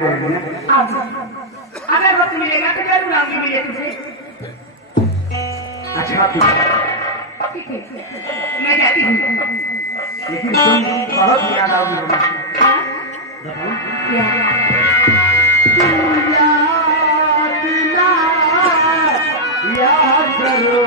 अगर वक्त मिलेगा तो जरूर आऊंगी मिले तुझे। अच्छा ठीक है मैं जाती हूँ, लेकिन तुम बहुत याद आओगी हमें। याद करो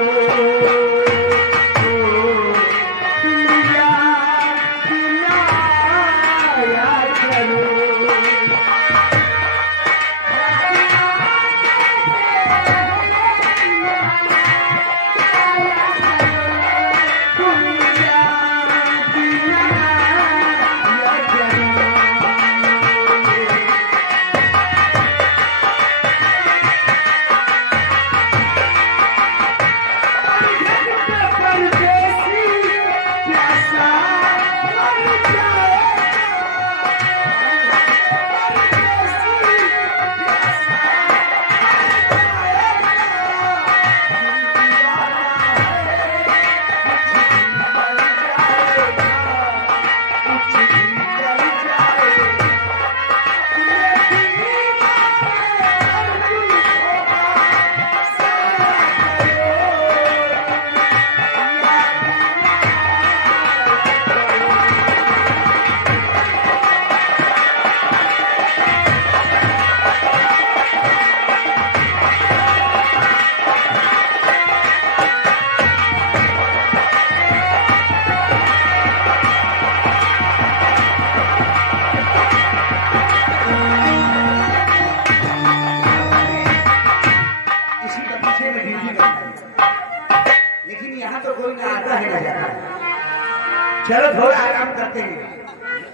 चलो थोड़ा आराम करते हैं,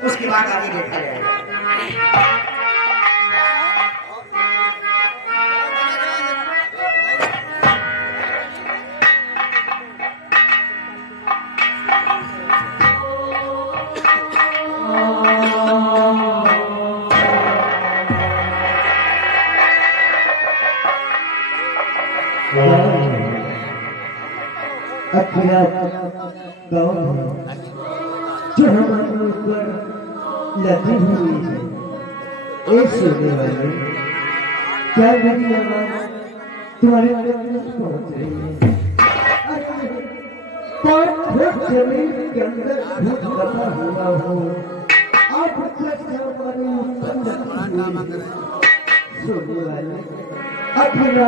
उसके बाद आगे देखा जाएगा। जो हमारे ऊपर लगी हुई है, एक सुनने वाले क्या मेरी आवाज तुम्हारे पहुंच रही है? जमीन के अंदर भूत दबा हुआ हो, आप सुनने वाले अपना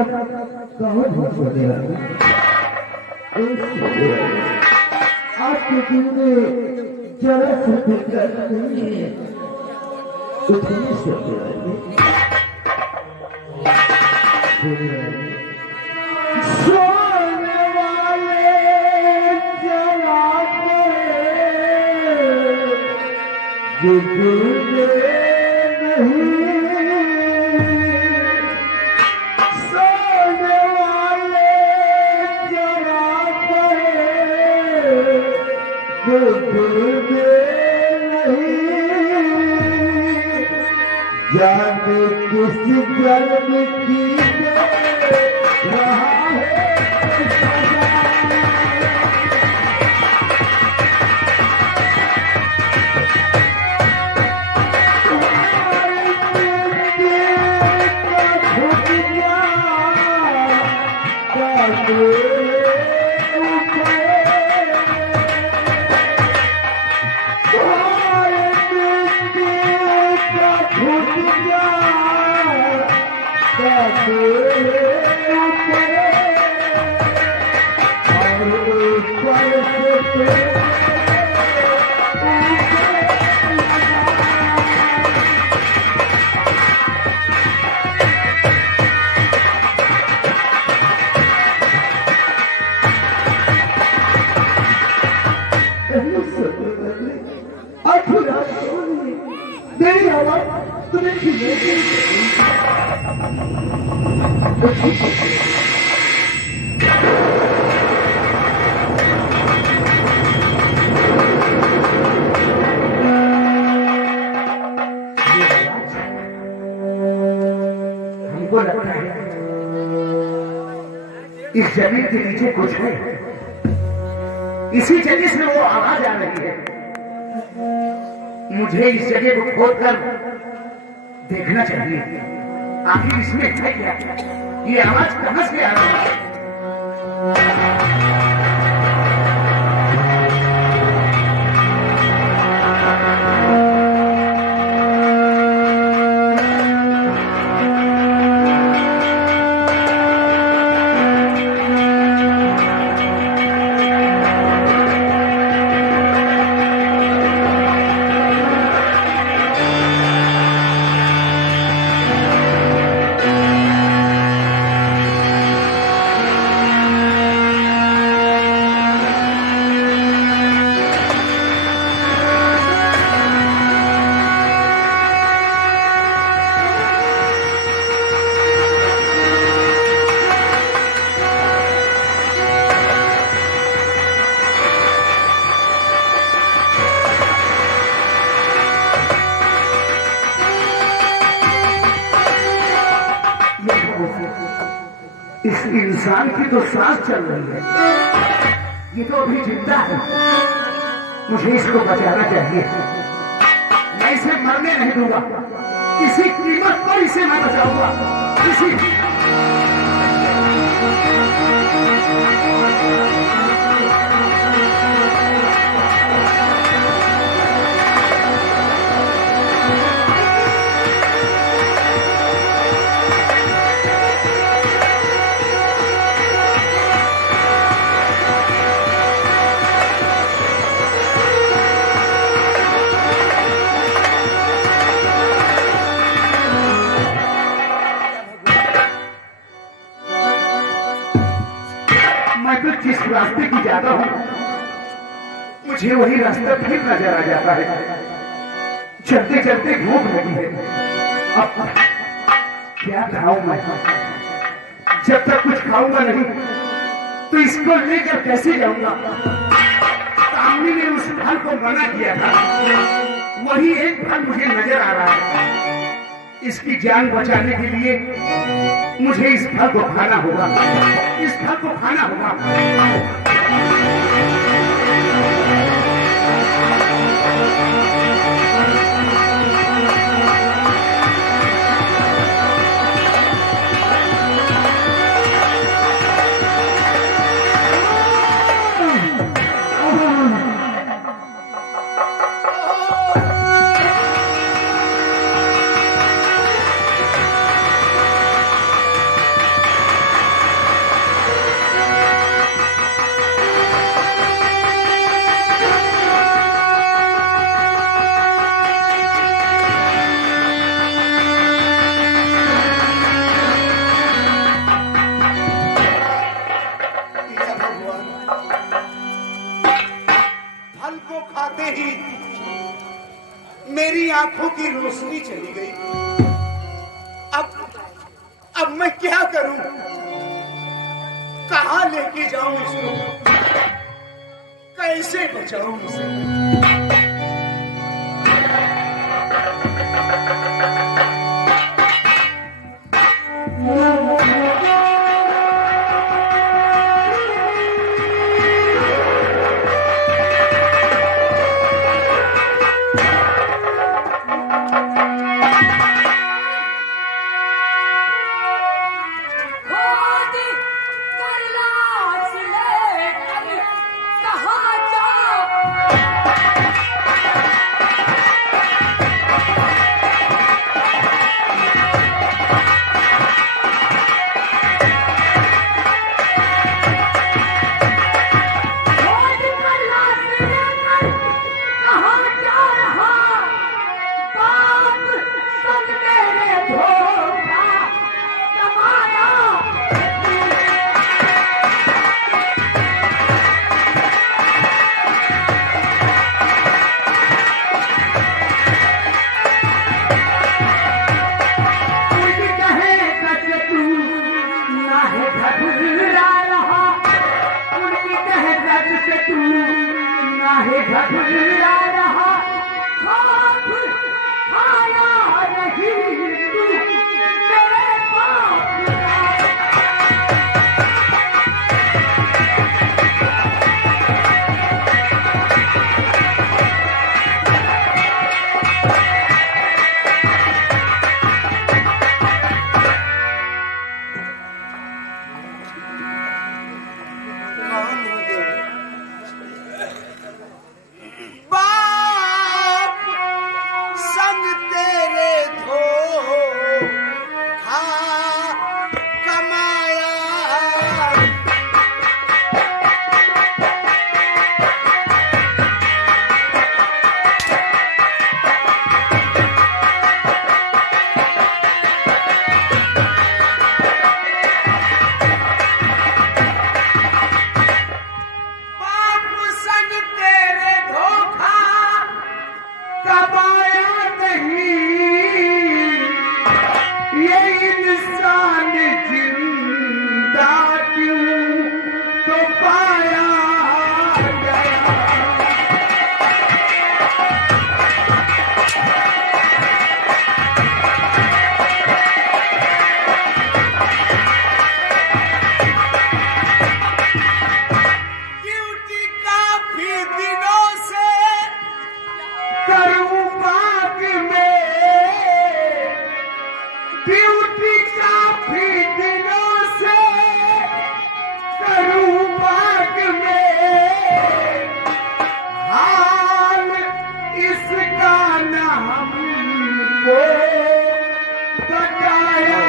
कौन हो? सुनने वाले आपके दिल में जरा सा फिक्र नहीं है, उतने सोने वाले जरा जो दिल में नहीं जाने किस जन्म की रहा है मेरी आवाज तुम्हें हमको लगता है इस जमीन के नीचे कुछ है, इसी जगह से वो आवाज आ रही है। मुझे इस जगह को खोदकर देखना चाहिए आखिर इसमें है क्या, ये आवाज कहां से आ रही है। इस इंसान की तो सांस चल रही है, ये तो अभी जिंदा है, मुझे इसको बचाना चाहिए। मैं इसे मरने नहीं दूंगा, किसी कीमत पर इसे मैं बचाऊंगा। किसी जिस रास्ते की जाता हूं मुझे वही रास्ता फिर नजर आ जाता है। चलते चलते भूख लगी है, अब क्या खाऊं मैं। जब तक कुछ खाऊंगा नहीं तो इसको लेकर कैसे जाऊंगा। सामने ने उस फल को मना किया था, वही एक फल मुझे नजर आ रहा है। इसकी जान बचाने के लिए मुझे इस फल को खाना होगा, इस फल को खाना होगा। मेरी आंखों की रोशनी चली गई। अब मैं क्या करूं, कहां लेके जाऊं इसको, कैसे बचाऊं इसे। ड्यूटी काफी दिनों से करूं बाग में, हाल इसका न हमको बताया।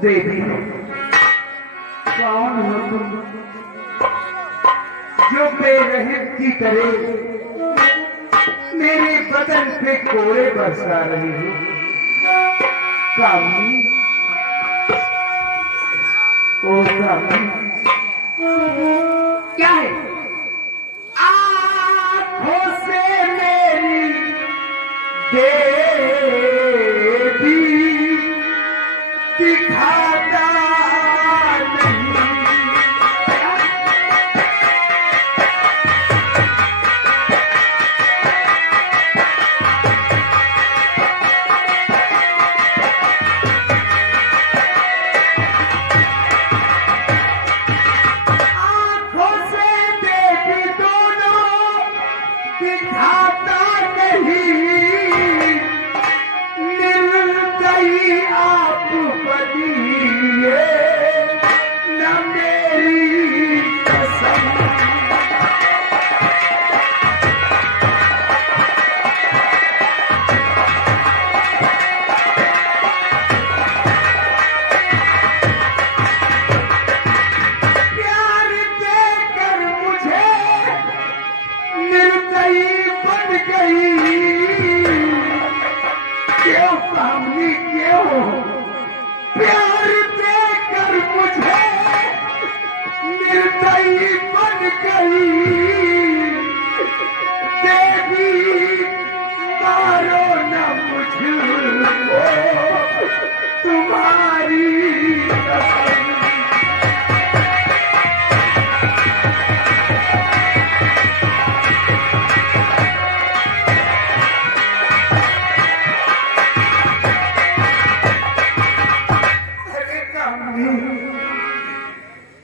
देवी कौन हो तुम जो बेरहम की तरह मेरे बदन पे कोड़े बरसा रही हो? कामनी, ओ कामनी, क्या है? आँखों से मेरी देवी दिखाता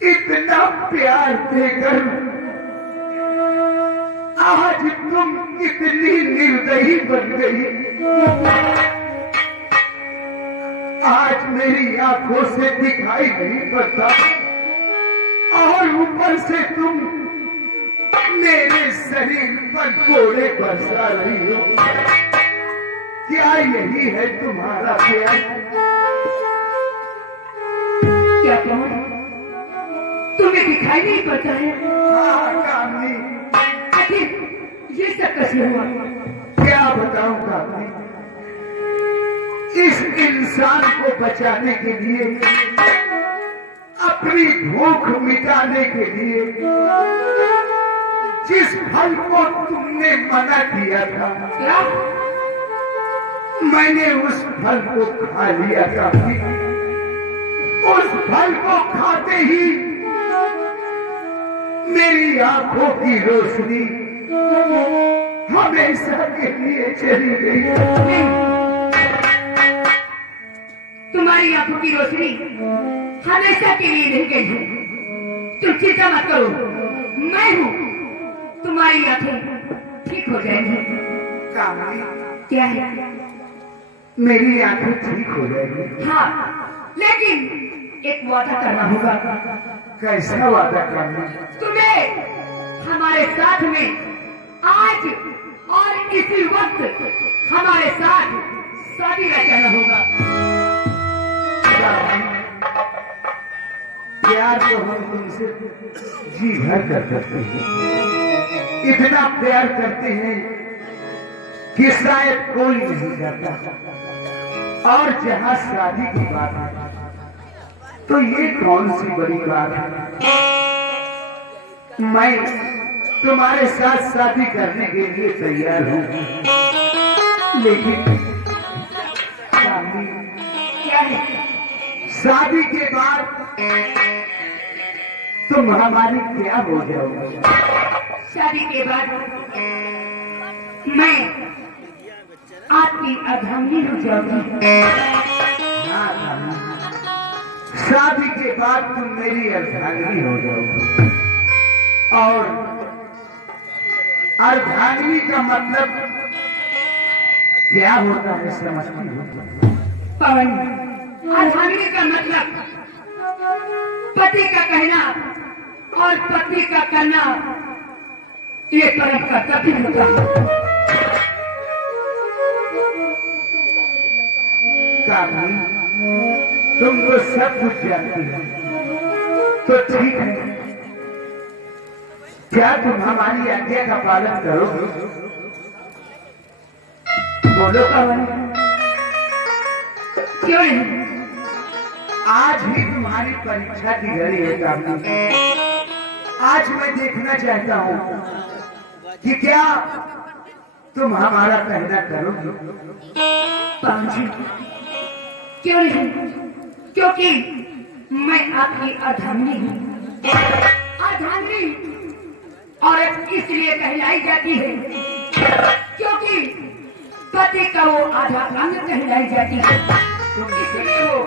इतना प्यार देकर आज तुम इतनी निर्दयी बन गई। आज मेरी आंखों से दिखाई नहीं पड़ता और ऊपर से तुम मेरे शरीर पर कोड़े बरसा रही हो। क्या यही है तुम्हारा प्यार? क्या कहूं, तुम्हें दिखाई नहीं पड़ता है? हाँ कामनी, आखिर ये सब कैसे हुआ? क्या बताऊं कामनी, इस इंसान को बचाने के लिए, अपनी भूख मिटाने के लिए जिस फल को तुमने मना किया था, क्या मैंने उस फल को खा लिया था। उस फल को खाते ही मेरी आंखों की रोशनी हमेशा के लिए चली गई। रोशनी हमेशा के लिए नहीं गई है। तुम चिंता मत करो, मैं हूँ, तुम्हारी आंखें ठीक हो जाएंगी। कामनी, क्या है? मेरी आंखें ठीक हो जाएगी। हाँ, लेकिन एक वादा करना होगा। कैसा वादा करना? तुम्हें हमारे साथ में आज और इसी वक्त हमारे साथ शादी रचाना होगा। प्यार तो हम तुमसे जी भर कर करते हैं, इतना प्यार करते हैं कि शायद कोई नहीं करता। और जहाँ शादी की बात है तो ये कौन सी बड़ी बात है। मैं तुम्हारे साथ शादी करने के लिए तैयार हूँ, लेकिन क्या है? शादी के बाद तुम हमारी क्या हो जाओगे? शादी के बाद मैं आपकी अर्धांगिनी हो जाऊंगी। शादी के बाद तुम मेरी अर्धांगिनी हो जाओगे। और अर्धांगिनी का मतलब क्या होता है समझती हो? पवन, अर्धांगिनी का मतलब पति का कहना और पत्नी का करना, ये परम कर्तव्य होता है। कामनी, तुम तो सब कुछ जानती हो, तो ठीक है, क्या तुम हमारी आज्ञा का पालन करोगे? बोलो पवन। क्यों नहीं? आज ही तुम्हारी परीक्षा की घड़ी है कामनी। आज मैं देखना चाहता हूँ कि क्या तुम हमारा कहना करोगे? पवन जी, क्यों नहीं? क्योंकि मैं आपकी अर्धांगिनी हूँ। अर्धांगिनी औरत इसलिए कहलाई जाती है क्योंकि पति का वो आधा अंग कहलाई जाती है, तो इसलिए वो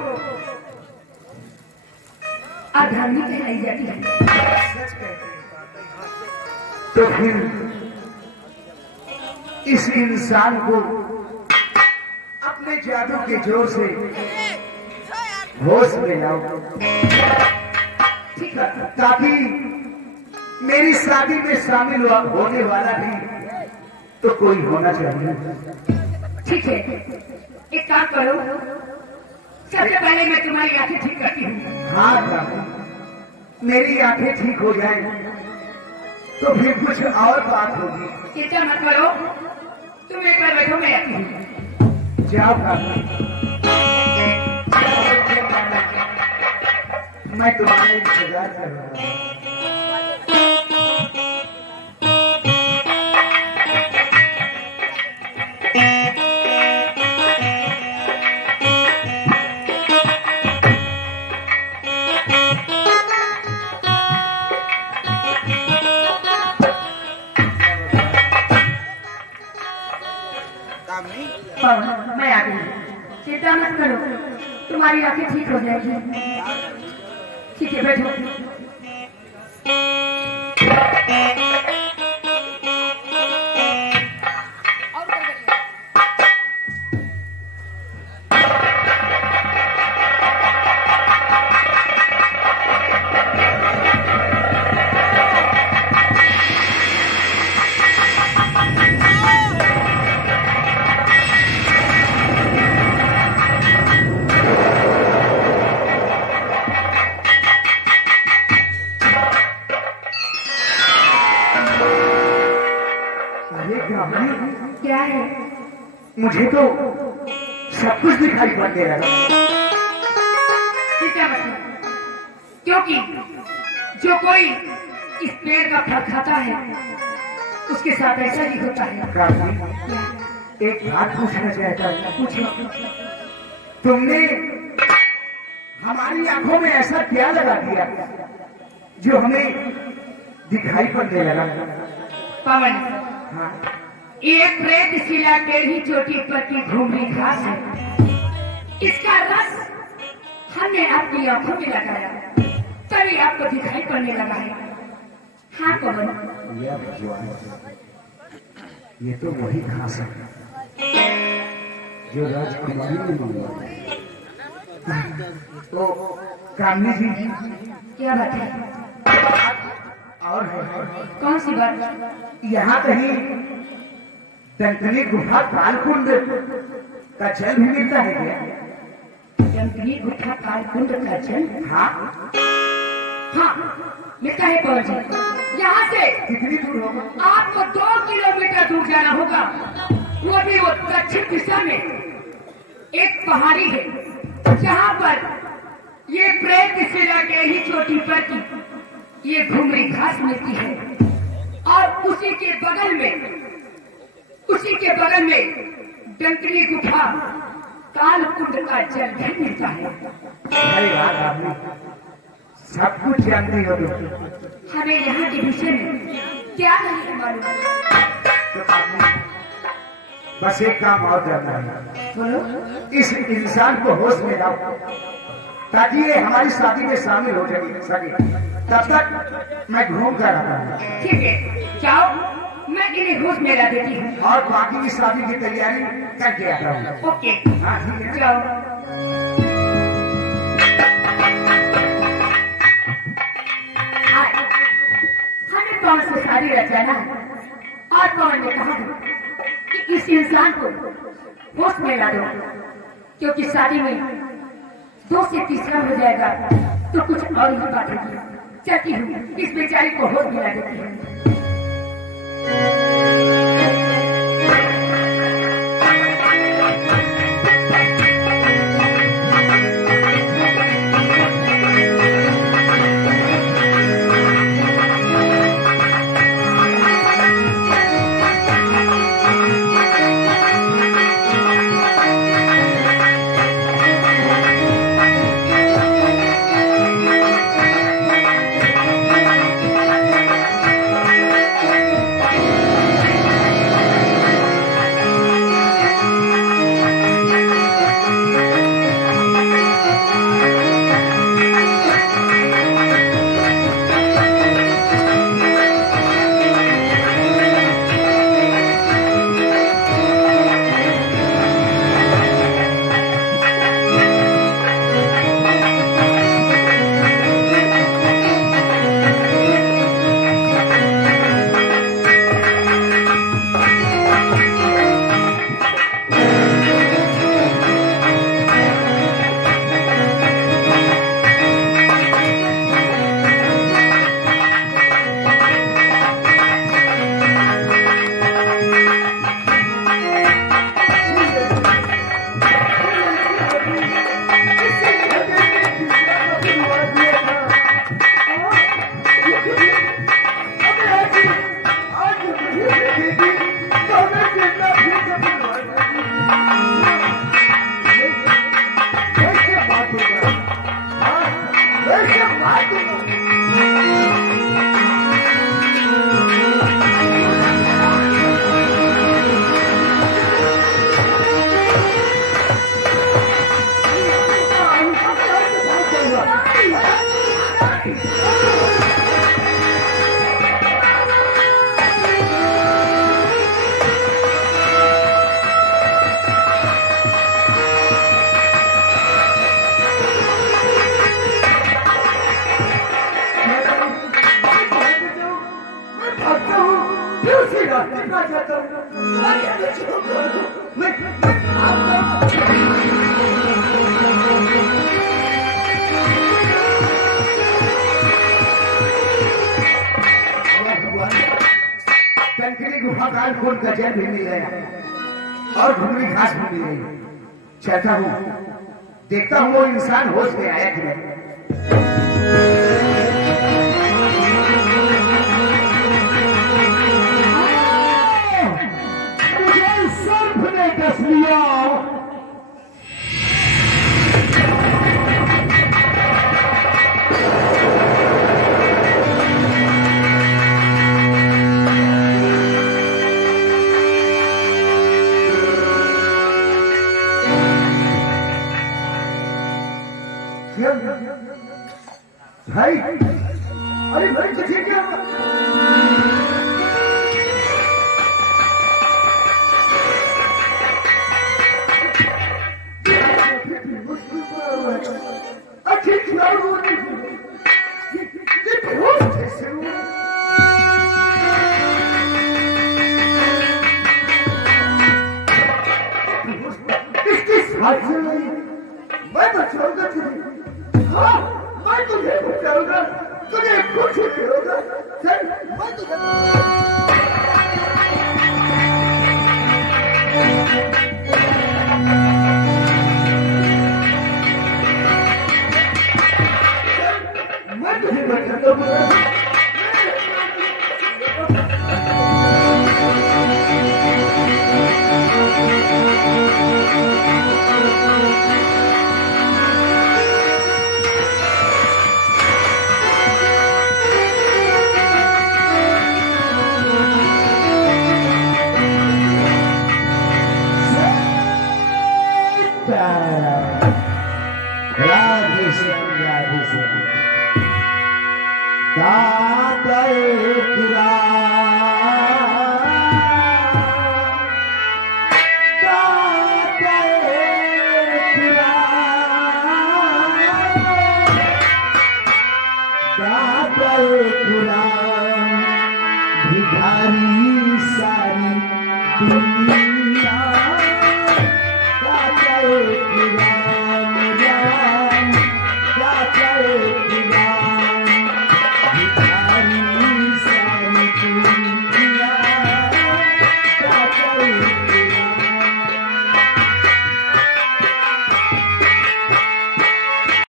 अर्धांगिनी कहलाई जाती है। तो फिर इस इंसान को अपने जादू के जोर से होश में लाओ, ठीक है? ताकि मेरी शादी में शामिल होने वाला भी तो कोई होना चाहिए। ठीक है, एक काम करो, सबसे पहले मैं तुम्हारी आंखें ठीक करती हूँ। हाँ कामनी, मेरी आंखें ठीक हो जाए तो फिर कुछ और बात होगी। चिंता मत करो, तुम एक बार बैठो, मैं आती हूँ। जाओ कामनी, मैं तुम्हारे इंतजार कर रहा हूँ। पवन, मैं आ गई, चिंता मत करो, तुम्हारी आंखें ठीक हो जाएगी। ठीक है, बैठो। क्या है? मुझे तो सब कुछ दिखाई पड़ दे रहा है। चिंता मत करो, क्योंकि जो कोई इस पेड़ का फल खाता है उसके साथ ऐसा ही होता है। कामनी, एक बात पूछना चाहता हूँ। पूछो। तुमने हमारी आंखों में ऐसा क्या लगा दिया जो हमें दिखाई पड़ने लगा? पवन, हाँ, ये प्रेत शिला टेढ़ी चोटी पर की घूमरी घास है। इसका रस हमने आपकी आंखों में लगाया तभी आपको दिखाई पड़ने लगा है। हाँ पवन, यह भगवान, ये तो वही खास है जो राजकुमारी ने मंगवाया। तो कामनी जी क्या बात है? और कौन सी बात? यहाँ कहीं टंकनी गुफा कालकुंड का जल भी मिलता है क्या? टंकनी गुफा कालकुंड का जल? हाँ। हाँ मिलता है पवन जी। यहाँ से कितनी दूर होगा? आपको 2 किलोमीटर दूर जाना होगा। वो भी वो दक्षिण दिशा में एक पहाड़ी है जहाँ पर ये प्रेत शिला के ही चोटी पर की ये घुमरी घास मिलती है और उसी के बगल में डंकनी गुफा कालकुंड का जल भी मिलता है। अरे वाह आपने सब कुछ जानती हो तुम। हमें यहाँ के विषय में क्या नहीं मालूम। तो आपने बस एक काम और करना है, बोलो। इस इंसान को होश में लाओ ताकि ये हमारी शादी में शामिल हो सके। तब तक मैं घूम कर आता हूँ। ठीक है, जाओ, मैं इन्हें होश में ला देती हूँ। और बाकी की शादी की तैयारी करके आता हूँ। ओके, हाँ ठीक है। जाओ। हमें पवन से शादी रचाना है और पवन ने कहा कि इस इंसान को होश में ला दो, क्योंकि शादी में 2 से तीसरा हो जाएगा तो कुछ और ही बात होगी। चलती हूँ, इस बेचारी को होश में ला देती हूँ। कालकुंड का जल भी मिल गया और घुमरी घास भी मिल गई। चलता हूँ, देखता हूँ वो इंसान होश में आया कि नहीं। मुझे सर्प ने कस लिया। क्या भाई? अरे भाई तुझे क्या हुआ? अच्छी खिलाड़ी होती ये बेहोश कैसे हुआ? इसकी साथ से नहीं, मैं बचाऊंगा तुझे। हाँ, मैं तुझे बचाऊंगा, तुझे कुछ नहीं होगा। चल, मैं तुझे मैं तुझे बचाता हूँ। राधे श्याम राधे श्याम दातर पुरा भिखारी सारी